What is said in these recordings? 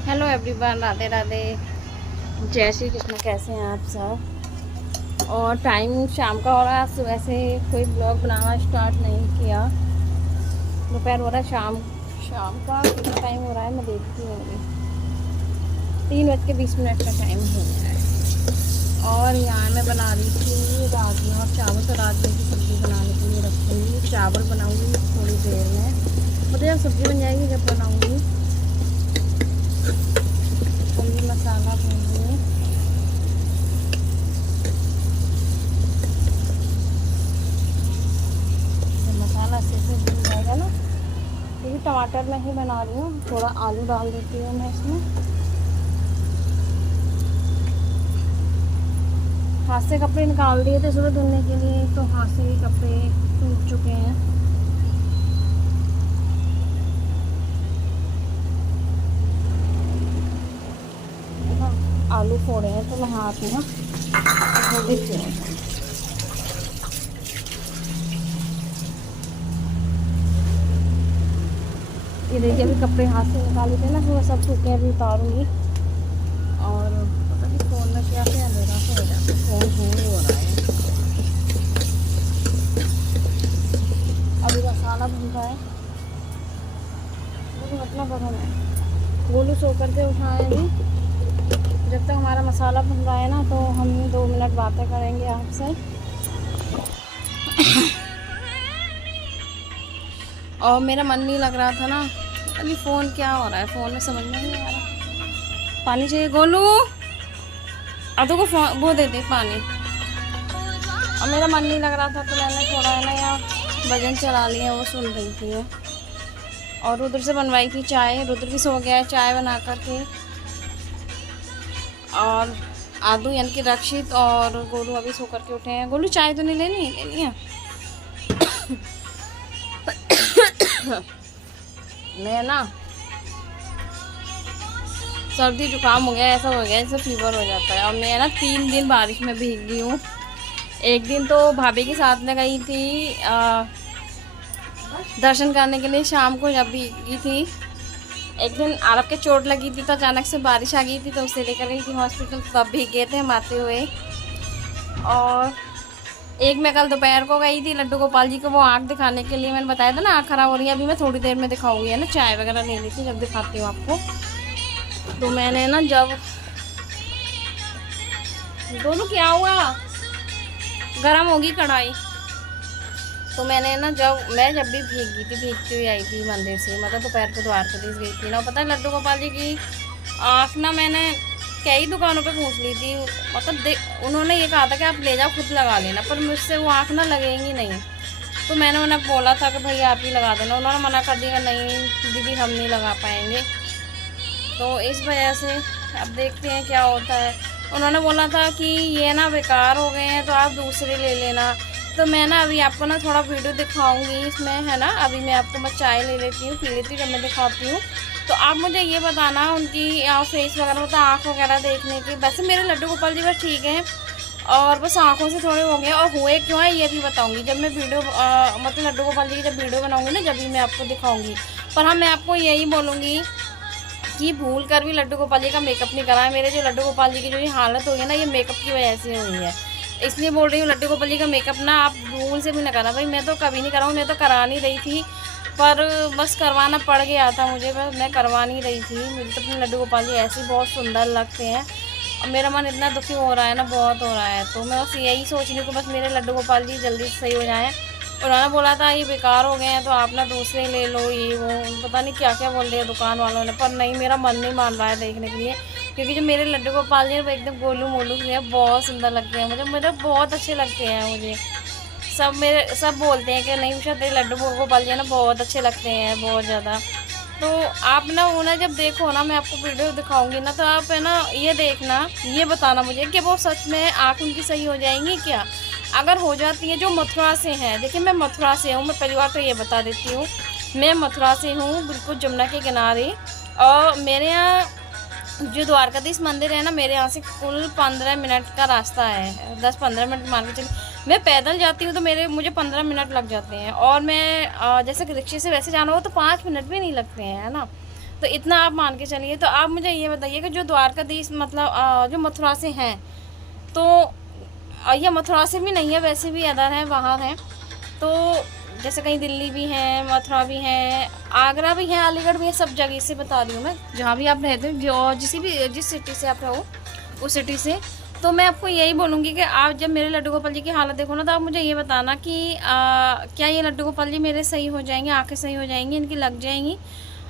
Hello everyone, Radhe Radhe, जय श्री कृष्ण। कैसे हैं आप सब? और टाइम शाम का हो रहा है। सुबह से कोई ब्लॉग बनाना स्टार्ट नहीं किया। दोपहर हो रहा है, शाम शाम का कितना टाइम हो रहा है मैं देखती हूँ अभी। 3:20 का टाइम हो गया है। और यहाँ मैं बना रही थी राजमा और चावल। तो राजमा की सब्ज़ी बनाने के लिए रखूँगी, चावल बनाऊँगी थोड़ी देर में। मतलब जब सब्ज़ी बन जाएगी जब बनाऊँगी। और ये मसाला भूनिए। जब मसाला अच्छे से भून जाएगा ना, क्योंकि टमाटर में ही बना रही हूँ, थोड़ा आलू डाल देती हूँ मैं इसमें। हाथ से कपड़े निकाल दिए थे सुबह धुलने के लिए, तो हाथ से ही कपड़े सूख चुके हैं। आलू फोड़े हैं तो मैं हाथ में ना देखती हूँ। ये देखिए, अभी कपड़े हाथ से निकाले थे ना, सुबह सब सूखे अभी उतारूंगी। और पता नहीं फ़ोन में क्या क्या अंधेरा सा हो जाता है, फ़ोन हैंग हो रहा है। अभी मसाला भून रहा है, मुझे मतलब गरम है। गोलू सो करके उठा है अभी। जब तक हमारा मसाला भून रहा है ना, तो हम 2 मिनट बातें करेंगे आपसे। और मेरा मन नहीं लग रहा था ना, अभी फ़ोन क्या हो रहा है, फ़ोन में समझ में नहीं आ रहा। पानी चाहिए गोलू, अदू को फोन वो दे दे पानी। और मेरा मन नहीं लग रहा था तो मैंने थोड़ा है ना यहाँ भजन चला लिया, वो सुन रही थी। और रुद्र से बनवाई थी चाय। रुद्र भी सो गया है चाय बना करके। और आदू यानी कि रक्षित और गोलू अभी सो करके उठे हैं। गोलू चाय तो नहीं लेनी? लेनी है। मैं ना सर्दी जुकाम हो गया, ऐसा हो गया जैसे फीवर हो जाता है। और मैं ना 3 दिन बारिश में भीग गई हूँ। एक दिन तो भाभी के साथ में गई थी दर्शन करने के लिए, शाम को जब भीगी थी। एक दिन आरब के चोट लगी थी तो अचानक से बारिश आ गई थी, तो उसे लेकर गई थी हॉस्पिटल, तब भीग गए थे हम आते हुए। और एक मैं कल दोपहर को गई थी लड्डू गोपाल जी को वो आँख दिखाने के लिए। मैंने बताया था ना आँख खराब हो रही है, अभी मैं थोड़ी देर में दिखाऊंगी, है ना। चाय वगैरह ले ली थी, जब दिखाती हूँ आपको। तो मैंने ना जब दोनों क्या हुआ, गरम होगी कढ़ाई। तो मैंने ना जब भी भीगती हुई आई थी मंदिर से, मतलब दोपहर को द्वारकाधीश गई थी ना। पता है लड्डू गोपाल जी की आँख ना मैंने कई दुकानों पे पूछ ली थी, मतलब उन्होंने ये कहा था कि आप ले जाओ खुद लगा लेना, पर मुझसे वो आँख ना लगेंगी नहीं। तो मैंने उन्हें बोला था कि भैया आप ही लगा देना, उन्होंने मना कर दिया, नहीं दीदी हम नहीं लगा पाएंगे। तो इस वजह से अब देखते हैं क्या होता है। उन्होंने बोला था कि ये ना बेकार हो गए हैं तो आप दूसरे ले लेना। तो मैं ना अभी आपको ना थोड़ा वीडियो दिखाऊंगी इसमें, है ना। अभी मैं आपको मैं चाय ले लेती हूँ, पी लेती हूँ, जब मैं दिखाती हूँ तो आप मुझे ये बताना उनकी फेस वगैरह, मतलब आँख वगैरह देखने की। वैसे मेरे लड्डू गोपाल जी बस ठीक हैं, और बस आँखों से थोड़े हो गए, और हुए क्यों है ये भी बताऊँगी जब मैं वीडियो मतलब लड्डू गोपाल जी की जब वीडियो बनाऊँगी ना, जब भी मैं आपको दिखाऊँगी। पर हाँ, मैं आपको यही बोलूँगी कि भूल कर भी लड्डू गोपाल जी का मेकअप नहीं करा है। मेरे जो लड्डू गोपाल जी की जो ये हालत हुई है ना, ये मेकअप की वजह से हुई है। इसलिए बोल रही हूँ लड्डू गोपाल जी का मेकअप ना आप भूल से भी ना करा। भाई मैं तो कभी नहीं कराऊँ, मैं तो करा नहीं रही थी, पर बस करवाना पड़ गया था मुझे, बस मैं करवा नहीं रही थी। मुझे तो अपने लड्डू गोपाल जी ऐसे ही बहुत सुंदर लगते हैं, और मेरा मन इतना दुखी हो रहा है ना, बहुत हो रहा है। तो मैं बस यही सोच रही हूँ कि बस मेरे लड्डू गोपाल जी जल्दी से सही हो जाएँ। उन्होंने बोला था ये बेकार हो गए हैं तो आप ना दूसरे ले लो, ये वो पता नहीं क्या क्या बोल दिया दुकान वालों ने। पर नहीं, मेरा मन नहीं मान रहा है देखने के लिए, क्योंकि जो मेरे लड्डू गोपाल जी हैं वो एकदम गोलू मोलू से हैं, बहुत सुंदर लगते हैं मुझे, मेरे बहुत अच्छे लगते हैं मुझे। सब बोलते हैं कि नहीं उषा तेरे लड्डू गोपाल जी ना बहुत अच्छे लगते हैं, बहुत ज़्यादा। तो आप ना उन्हें जब देखो ना, मैं आपको वीडियो दिखाऊंगी ना, तो आप है ना ये देखना, ये बताना मुझे कि वो सच में आँख उनकी सही हो जाएंगी क्या। अगर हो जाती है, जो मथुरा से हैं, देखिए मैं मथुरा से हूँ, मैं पहली बार तो ये बता देती हूँ, मैं मथुरा से हूँ, बिल्कुल जमुना के किनारे। और मेरे यहाँ जो द्वारकाधीश मंदिर है ना, मेरे यहाँ से कुल 15 मिनट का रास्ता है, 10-15 मिनट मान के चलिए। मैं पैदल जाती हूँ तो मुझे 15 मिनट लग जाते हैं, और मैं जैसे रिक्शे से वैसे जाना हो तो 5 मिनट भी नहीं लगते हैं, है ना। तो इतना आप मान के चलिए। तो आप मुझे ये बताइए कि जो द्वारकाधीश मतलब जो मथुरा से हैं, तो ये मथुरा से भी नहीं है, वैसे भी अदर हैं, वहाँ हैं। तो जैसे कहीं दिल्ली भी हैं, मथुरा भी हैं, आगरा भी है, अलीगढ़ भी है, सब जगह से बता रही हूँ मैं, जहाँ भी आप रहते हो, जो जिस सिटी से आप रहो उस सिटी से। तो मैं आपको यही बोलूँगी कि आप जब मेरे लड्डू गोपाल जी की हालत देखो ना, तो आप मुझे ये बताना कि क्या ये लड्डू गोपाल जी मेरे सही हो जाएंगे, आँखें सही हो जाएंगी, इनकी लग जाएंगी,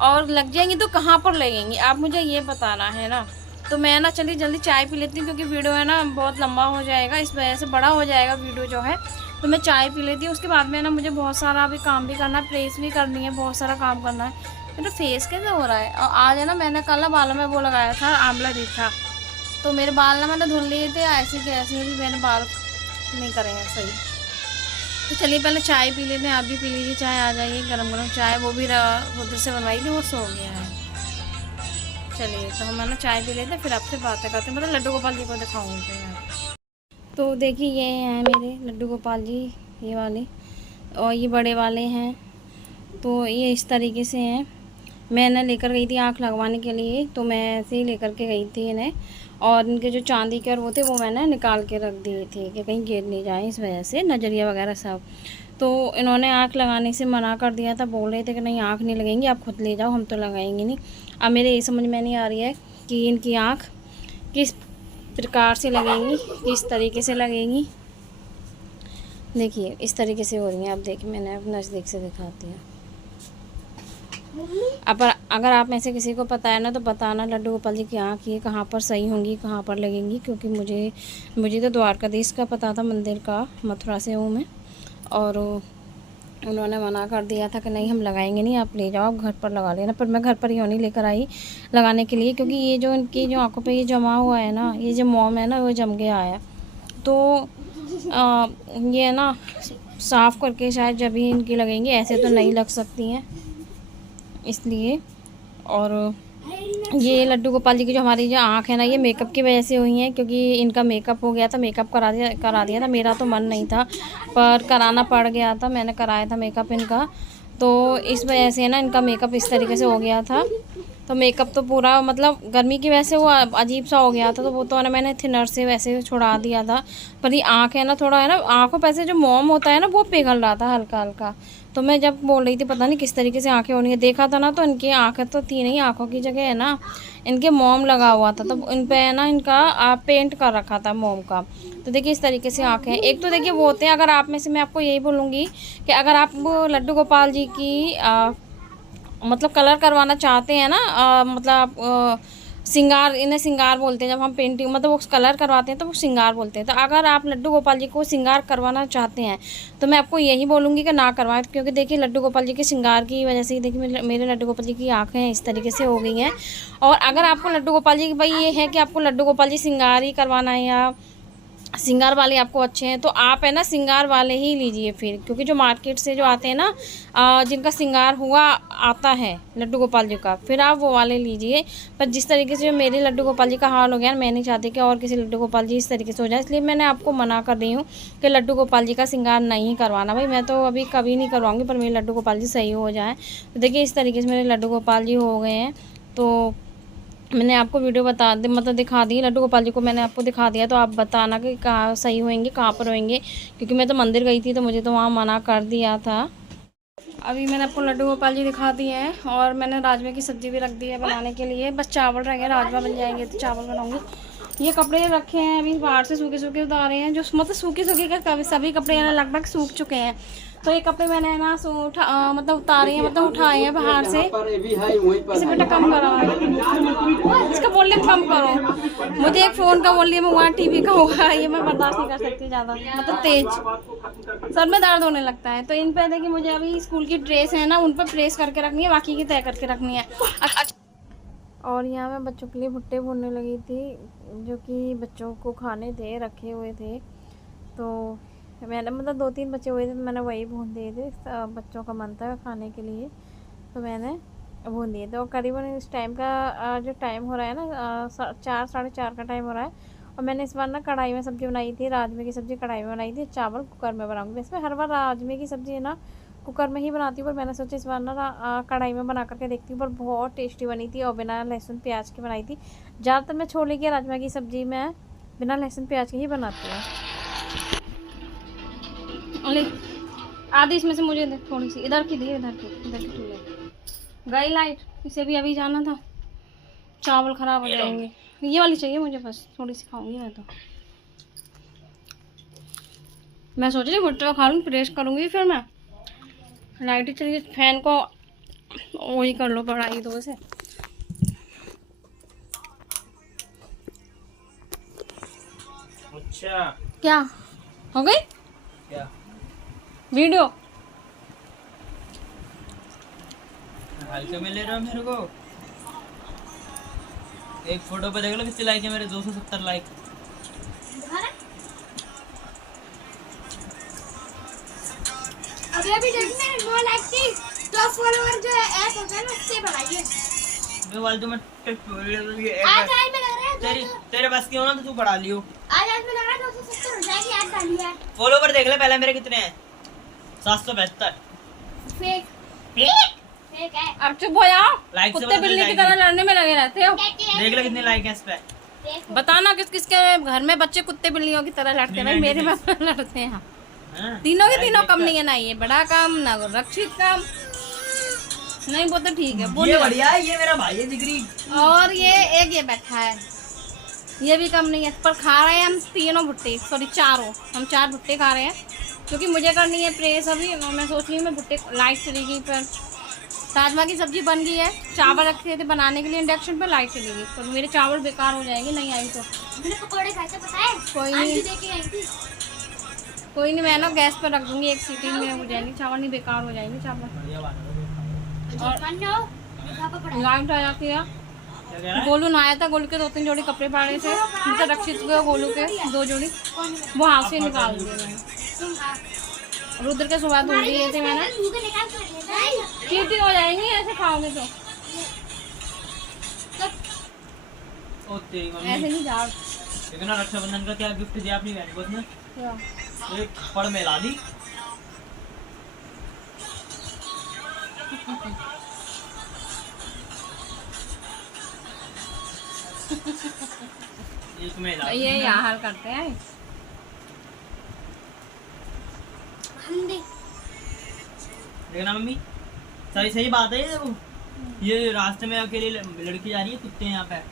और लग जाएंगी तो कहाँ पर लगेंगी, आप मुझे ये बताना है ना। तो मैं ना चलिए जल्दी चाय पी लेती हूँ, क्योंकि वीडियो है ना बहुत लंबा हो जाएगा, इस वजह से बड़ा हो जाएगा वीडियो जो है। तो मैं चाय पी लेती हूँ, उसके बाद में ना मुझे बहुत सारा अभी काम भी करना है, प्रेस भी करनी है, बहुत सारा काम करना है। मेरा फेस कैसे हो रहा है। और आज है ना मैंने कल ना बालों में वो लगाया था आंवला रीठा, तो मेरे बाल ना मैंने धुल लिए थे, ऐसे के ऐसे भी मैंने बाल नहीं करे हैं सही। तो चलिए पहले चाय पी लेते हैं, आप भी पी लीजिए चाय, आ जाइए गरम गरम चाय, वो भी उधर से बनवाई थी, वो सो गया है। चलिए तो हम ना चाय पी लेते हैं, फिर आपसे बातें करते हैं, मतलब लड्डू गोपाल जी को दिखाऊंगी। तो देखिए ये हैं मेरे लड्डू गोपाल जी, ये वाले, और ये बड़े वाले हैं। तो ये इस तरीके से हैं। मैं ना लेकर गई थी आँख लगवाने के लिए, तो मैं ऐसे ही लेकर के गई थी इन्हें, और इनके जो चांदी के और वो थे वो मैंने निकाल के रख दिए थे कि कहीं गिर नहीं जाए, इस वजह से नज़रिया वगैरह सब। तो इन्होंने आँख लगाने से मना कर दिया था, बोल रहे थे कि नहीं आँख नहीं लगेंगी, आप खुद ले जाओ, हम तो लगाएंगे नहीं। अब मेरे ये समझ में नहीं आ रही है कि इनकी आँख किस प्रकार से लगेंगी, किस तरीके से लगेंगी। देखिए इस तरीके से हो रही हैं। अब देखिए मैंने अब नज़दीक से दिखाती हूँ। अब अगर आप में से किसी को पता है ना, तो बताना लड्डू गोपाल जी की आँख ये कहाँ पर सही होंगी, कहाँ पर लगेंगी, क्योंकि मुझे तो द्वारकाधीश का पता था, मंदिर का, मथुरा से हूँ मैं, और उन्होंने मना कर दिया था कि नहीं हम लगाएंगे नहीं, आप ले जाओ, आप घर पर लगा लेना। पर मैं घर पर यूँ नहीं लेकर आई लगाने के लिए, क्योंकि ये जो इनकी जो आँखों पे ये जमा हुआ है ना, ये जो मोम है ना, वो जम गया है। तो ये ना साफ़ करके शायद जब ही इनकी लगेंगी, ऐसे तो नहीं लग सकती हैं, इसलिए। और ये लड्डू गोपाल जी की जो हमारी जो आँख है ना, ये मेकअप की वजह से हुई है, क्योंकि इनका मेकअप हो गया था, मेकअप करा दिया था। मेरा तो मन नहीं था, पर कराना पड़ गया था, मैंने कराया था मेकअप इनका। तो इस वजह से ना इनका मेकअप इस तरीके से हो गया था। तो मेकअप तो पूरा मतलब गर्मी की वजह से वो अजीब सा हो गया था, तो वो तो मैंने थिनर से वैसे छुड़ा दिया था। पर ये आँख है ना, थोड़ा है ना आँखों पे से जो मोम होता है ना, वो पिघल रहा था हल्का हल्का। तो मैं जब बोल रही थी पता नहीं किस तरीके से आंखें होनी है, देखा था ना, तो इनकी आंखें तो थी नहीं, आंखों की जगह है ना इनके मोम लगा हुआ था, तो इन पे है ना इनका पेंट कर रखा था मोम का। तो देखिए इस तरीके से आंखें, एक तो देखिए वो होते हैं, अगर आप में से मैं आपको यही बोलूँगी कि अगर आप लड्डू गोपाल जी की मतलब कलर करवाना चाहते हैं ना, मतलब सिंगार, इन्हें सिंगार बोलते हैं, जब हम पेंटिंग मतलब वो कलर करवाते हैं तो वो सिंगार बोलते हैं। तो अगर आप लड्डू गोपाल जी को सिंगार करवाना चाहते हैं, तो मैं आपको यही बोलूँगी कि ना करवाएं, क्योंकि देखिए लड्डू गोपाल जी के सिंगार की वजह से देखिए मेरे लड्डू गोपाल जी की आँखें इस तरीके से हो गई हैं। और अगर आपको लड्डू गोपाल जी, भाई ये है कि आपको लड्डू गोपाल जी सिंगार ही करवाना है, या सिंगार वाले आपको अच्छे हैं, तो आप है ना सिंगार वाले ही लीजिए फिर, क्योंकि जो मार्केट से जो आते हैं ना, जिनका सिंगार हुआ आता है लड्डू गोपाल जी का, फिर आप वो वाले लीजिए। पर जिस तरीके से मेरे लड्डू गोपाल जी का हाल हो गया, मैं नहीं चाहती कि और किसी लड्डू गोपाल जी इस तरीके से हो जाए, इसलिए मैंने आपको मना कर दी हूँ कि लड्डू गोपाल जी का सिंगार नहीं करवाना। भाई मैं तो अभी कभी नहीं करवाऊँगी, पर मेरे लड्डू गोपाल जी सही हो जाए। तो देखिए इस तरीके से मेरे लड्डू गोपाल जी हो गए हैं। तो मैंने आपको वीडियो मतलब दिखा दी लड्डू गोपाल जी को, मैंने आपको दिखा दिया। तो आप बताना कि कहाँ सही होंगे, कहाँ पर होंगे, क्योंकि मैं तो मंदिर गई थी, तो मुझे तो वहाँ मना कर दिया था। अभी मैंने आपको लड्डू गोपाल जी दिखा दिए हैं, और मैंने राजमा की सब्ज़ी भी रख दी है बनाने के लिए, बस चावल रह गए, राजमा बन जाएंगे तो चावल बनाऊँगी। ये कपड़े रखे हैं अभी बाहर से, सूखे सूखे उतारे हैं, जो मतलब सूखे के सभी कपड़े हैं लगभग सूख चुके हैं। तो ये कपड़े मैंने ना मतलब उतारे हैं, मतलब उठाए हैं बाहर से। इसे बेटा कम करो, इसका वॉल्यूम कम करो, मुझे एक फ़ोन का वॉल्यूम हुआ, टीवी का हुआ, ये मैं बर्दाश्त नहीं कर सकती ज़्यादा, मतलब तेज, सर में दर्द होने लगता है। तो इन पे देखिए मुझे अभी स्कूल की ड्रेस है ना, उन पर प्रेस करके रखनी है, बाकी की तय करके रखनी है। और यहाँ मैं बच्चों के लिए भुट्टे भूनने लगी थी, जो कि बच्चों को खाने थे, रखे हुए थे। तो मैंने मतलब 2-3 बच्चे हुए थे, तो मैंने वही भून दिए थे, बच्चों का मन था खाने के लिए, तो मैंने भून दिए थे। और करीबन इस टाइम का जो टाइम हो रहा है ना, 4 साढ़े 4 का टाइम हो रहा है। और मैंने इस बार ना कढ़ाई में सब्ज़ी बनाई थी, राजमे की सब्ज़ी कढ़ाई में बनाई थी, चावल कुकर में बनाऊँगी। वैसे हर बार राजमे की सब्ज़ी है ना कुकर में ही बनाती हूँ, पर मैंने सोचा इस बार ना कढ़ाई में बना करके देखती हूँ। पर बहुत टेस्टी बनी थी और बिना लहसुन प्याज की बनाई थी। ज़्यादातर मैं छोले की राजमा की सब्ज़ी में बिना लहसुन प्याज की ही बनाती हूँ। आधी इसमें से मुझे दे, थोड़ी सी इधर की दी, इधर की चूल्हे गई लाइट, इसे भी अभी जाना था। चावल ख़राब हो जाएंगे। ये वाली चाहिए मुझे, बस थोड़ी सी खाऊंगी मैं तो। मैं सोच रही भुट्टा खा लूँ, प्रेस करूँगी फिर मैं। लाइट ही चलिए, फैन को वही कर लो बढ़ाई दो से। अच्छा क्या हो गई क्या वीडियो? हल्के में ले रहा हूँ मेरे को। एक फोटो पे देख लो कितने लाइक है मेरे, 270 लाइक। अभी देखना है 9 लाइक थी तो फॉलोवर जो ऐप होता है ना उससे बढ़ाइए। मैं वाल तो मैं आज में लग रहा है तेरे बस की हो ना तो तू बढ़ा लियो। आज में लग रहा है 270 हो जाएगी। आज डाली है फॉलोवर देख ले पहले मेरे कितने हैं, 772। फेक फेक है। अब चुप हो जाओ, लाइक से कुत्ते पता बिल्ली की चल तरह जाएगी। लड़ने में लगे रहते हो। देख ले कितने लाइक है इस पे। बताना किस किस के घर में बच्चे कुत्ते बिल्लियों की तरह लड़ते हैं। भाई मेरे में लड़ते हैं। हाँ, तीनों के like तीनों देख कम कर। नहीं है, ना ये बड़ा कम ना रक्षित कम। नहीं वो तो ठीक है, ये बोलिए। बढ़िया है, ये मेरा भाई है जिगरी। और ये बैठा है, ये भी कम नहीं है। पर खा रहे हैं हम तीनों भुट्टे, सॉरी चारों, हम 4 भुट्टे खा रहे हैं क्योंकि मुझे करनी है प्रेस अभी। मैं सोच रही हूँ मैं भुट्टे लाइट चलेगी, पर राजमा की सब्जी बन गई है। चावल रखे थे बनाने के लिए इंडक्शन पर, लाइट चलेगी पर मेरे चावल बेकार हो जाएंगे नहीं आई तो। मैंने पकोड़े खाए थे पता है। कोई आज नहीं, भी देके आई थी। कोई नहीं, मैं ना गैस पर रख दूंगी, एक सीटी में हो जाएंगे चावल, नहीं बेकार हो जाएंगे चावल। बढ़िया बात है। और मान जाओ पापा पड़ा लाइट आ जाती है। क्या कह रहा है? गोलू नहाया था, गोलू के 2-3 जोड़ी कपड़े पड़े थे, उनसे रक्षित के और गोलू के 2 जोड़ी वो हाथ से निकाल दिए मैंने। तुम खा रुद्र के सुबह धुल दिए थे मैंने। मुंह के निकाल के रख लेता है। चीटी हो जाएंगी ऐसे खाओगे तो, ओ तेरी ऐसे मम्मी। नहीं झाड़। लेकिन ना रक्षाबंधन का क्या गिफ्ट दिया अपनी बहन को उसने? एक थप्पड़ में ला दी। एक में ला दी। ये यहाँ हाल करते हैं। हम भी देखना मम्मी, सही सही बात है ये। देखो ये रास्ते में अकेली लड़की जा रही है, कुत्ते हैं यहाँ पे।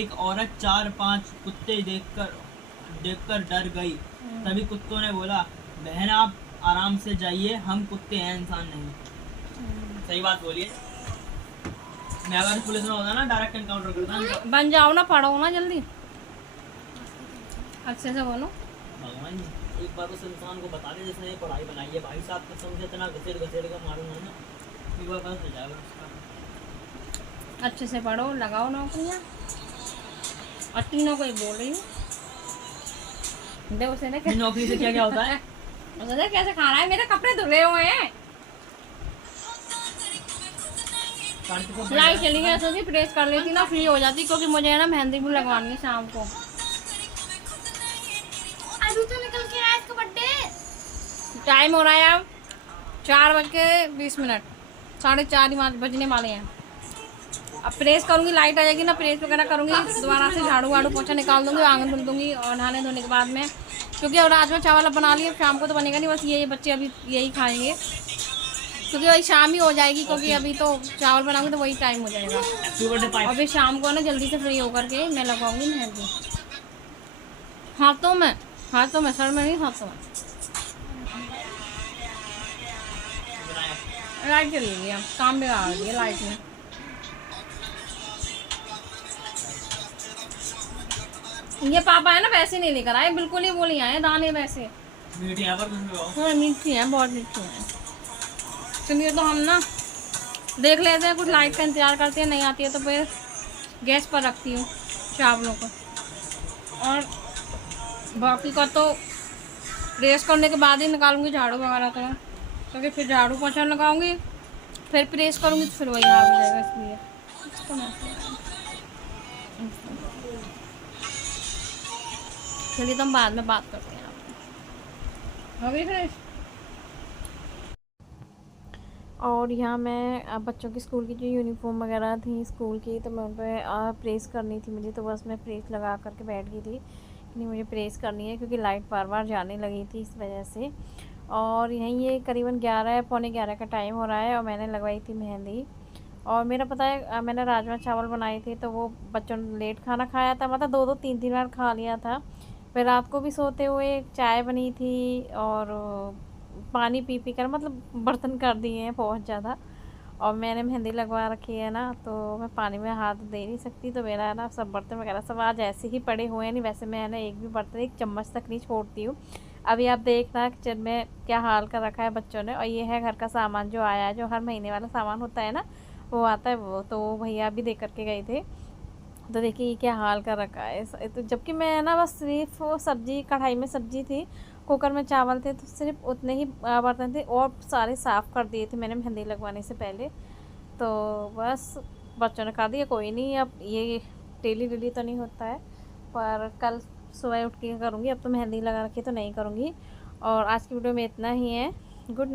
एक औरत 4-5 कुत्ते देखकर डर गई। तभी कुत्तों ने बोला, बहन आप आराम से जाइए, हम कुत्ते हैं, इंसान नहीं। सही बात बोलिए। मैं अगर पुलिस में होता ना, डायरेक्ट एनकाउंटर करता इनका। बन जाओ ना, पढ़ो ना जल्दी, अच्छे से बोलो। भगवान जी एक बार उस इंसान को बता दे जिसने ये पढ़ाई बनाई है, भाई साहब कसम से इतना घसेड़ कर मारूंगा ना, एक बार पता चल जाएगा उसका। अच्छे से पढ़ो, लगाओ नौकरियाँ। और तीनों को ही बोल रही हूँ। देखो उसे देख, नौकरी से क्या क्या होता है? उसे देख कैसे खा रहा है। मेरे कपड़े धुले हुए हैं। लाइट चली गई, सोची प्रेस कर लेती ना, फ्री हो जाती, क्योंकि मुझे है ना मेहंदी भी लगवानी है शाम को। अभी तो निकल के आया इसका बर्थडे। टाइम हो रहा है अब 4:20, 4:30 ही बजने वाले हैं। अब प्रेस करूंगी, लाइट आ जाएगी ना, प्रेस वगैरह करूंगी, दोबारा से झाड़ू वाड़ू पोछा निकाल दूंगी, आंगन धुल दूंगी और नहाने धोने के बाद में, क्योंकि अब रात में चावल अब बना लिए, शाम को तो बनेगा नहीं, बस ये बच्चे अभी यही खाएंगे, क्योंकि वही शाम ही हो जाएगी, क्योंकि अभी तो चावल बनाऊंगी तो वही टाइम हो जाएगा। अभी शाम को ना जल्दी से फ्री होकर के मैं लगाऊंगी मेहंदी हाथों में, सर में नहीं, हाथों में। लाइट चली गई, अब काम बिगाड़ दिया लाइट में। ये पापा है ना वैसे नहीं लेकर आए, बिल्कुल ही वो नहीं आए दाने वैसे। मीठी यहाँ पर कुछ भी हो। हाँ मीठी है, बहुत मीठी है। चलिए तो हम ना देख लेते हैं, कुछ लाइट का इंतजार करते हैं, नहीं आती है तो फिर गैस पर रखती हूँ चावलों को। और बाकी का तो प्रेस करने के बाद ही निकालूंगी झाड़ू वगैरह तो मैं, क्योंकि फिर झाड़ू पोछा लगाऊंगी, फिर प्रेस करूँगी तो फिर वही हाल हो जाएगा, इसलिए। चलिए तो हम बाद में बात करते हैं। अभी फ्रेश और यहाँ मैं बच्चों की स्कूल की जो यूनिफॉर्म वगैरह थी स्कूल की, तो मैं उन पर प्रेस करनी थी मुझे, तो बस मैं प्रेस लगा करके बैठ गई थी कि नहीं मुझे प्रेस करनी है, क्योंकि लाइट बार बार जाने लगी थी इस वजह से। और यहीं ये करीबन 11 पौने 11 का टाइम हो रहा है और मैंने लगवाई थी मेहंदी। और मेरा पता है मैंने राजमा चावल बनाए थे, तो वो बच्चों ने लेट खाना खाया था, मतलब 2-2 3-3 बार खा लिया था। फिर रात को भी सोते हुए चाय बनी थी और पानी पी पी कर मतलब बर्तन कर दिए हैं बहुत ज़्यादा। और मैंने मेहंदी लगवा रखी है ना, तो मैं पानी में हाथ दे नहीं सकती, तो मेरा है ना सब बर्तन वगैरह सब आज ऐसे ही पड़े हुए हैं। नहीं वैसे मैं है ना एक भी बर्तन एक चम्मच तक नहीं छोड़ती हूँ। अभी आप देखना किचन में क्या हाल कर रखा है बच्चों ने। और ये है घर का सामान जो आया है, जो हर महीने वाला सामान होता है ना, वो आता है वो, तो वो भैया भी दे करके गए थे। तो देखिए ये क्या हाल कर रखा है। तो जबकि मैं ना बस सिर्फ वो सब्जी कढ़ाई में सब्जी थी, कुकर में चावल थे, तो सिर्फ उतने ही बर्तन थे और सारे साफ़ कर दिए थे मैंने मेहंदी लगवाने से पहले। तो बस बच्चों ने कर दिया, कोई नहीं, अब ये डेली डेली तो नहीं होता है, पर कल सुबह उठ के करूँगी। अब तो मेहंदी लगा रखी तो नहीं करूँगी। और आज की वीडियो में इतना ही है। Good night.